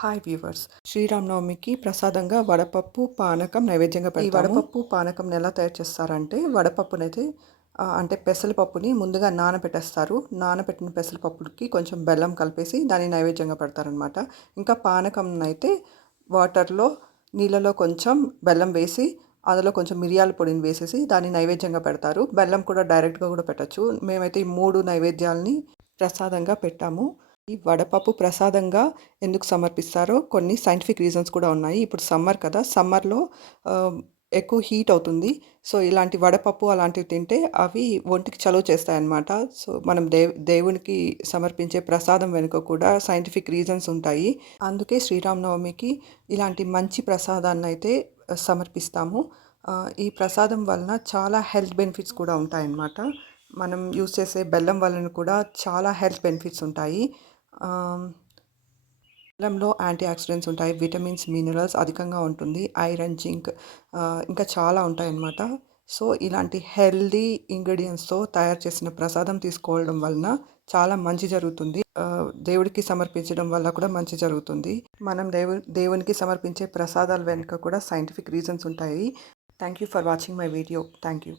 Hi viewers శ్రీరామనవమికి ప్రసాదంగా వడపప్పు పానకం నైవేద్యంగా పెడతాము. ఈ వడపప్పు పానకం ఎలా తయారు చేస్తారంటే వడపప్పునైతే అంటే పెసరపప్పుని ముందుగా నానబెట్టేస్తారు. నానబెట్టిన పెసరపప్పుకి కొంచెం బెల్లం కలిపేసి దాన్ని నైవేద్యంగా పెడతారనమాట ఇంకా పానకం అయితే వాటర్లో నీళ్ళలో కొంచెం బెల్లం వేసి అందులో కొంచెం మిరియాల పొడిని వేసేసి దాన్ని నైవేద్యంగా పెడతారు. బెల్లం కూడా డైరెక్ట్గా కూడా పెట్టచ్చు. మేమైతే ఈ మూడు నైవేద్యాలని ప్రసాదంగా పెట్టాము. ఈ వడపప్పు ప్రసాదంగా ఎందుకు సమర్పిస్తారో కొన్ని సైంటిఫిక్ రీజన్స్ కూడా ఉన్నాయి. ఇప్పుడు సమ్మర్ కదా సమ్మర్లో ఎక్కువ హీట్ అవుతుంది. సో ఇలాంటి వడపప్పు అలాంటివి తింటే అవి ఒంటికి చలువ చేస్తాయన్నమాట. సో మనం దే దేవునికి సమర్పించే ప్రసాదం వెనుక కూడా సైంటిఫిక్ రీజన్స్ ఉంటాయి. అందుకే శ్రీరామనవమికి ఇలాంటి మంచి ప్రసాదాన్ని అయితే సమర్పిస్తాము. ఈ ప్రసాదం వలన చాలా హెల్త్ బెనిఫిట్స్ కూడా ఉంటాయన్నమాట. మనం యూస్ చేసే బెల్లం వలన కూడా చాలా హెల్త్ బెనిఫిట్స్ ఉంటాయి. బెల్లంలో యాంటీ ఆక్సిడెంట్స్ ఉంటాయి విటమిన్స్ మినరల్స్ అధికంగా ఉంటుంది ఐరన్ జింక్ ఇంకా చాలా ఉంటాయి అన్నమాట సో ఇలాంటి హెల్దీ ఇంగ్రీడియంట్స్తో తయారు చేసిన ప్రసాదం తీసుకోవడం వలన చాలా మంచి జరుగుతుంది. దేవుడికి సమర్పించడం వల్ల కూడా మంచి జరుగుతుంది. మనం దేవు దేవునికి సమర్పించే ప్రసాదాల వెనుక కూడా సైంటిఫిక్ రీజన్స్ ఉంటాయి. Thank you for watching my video. Thank you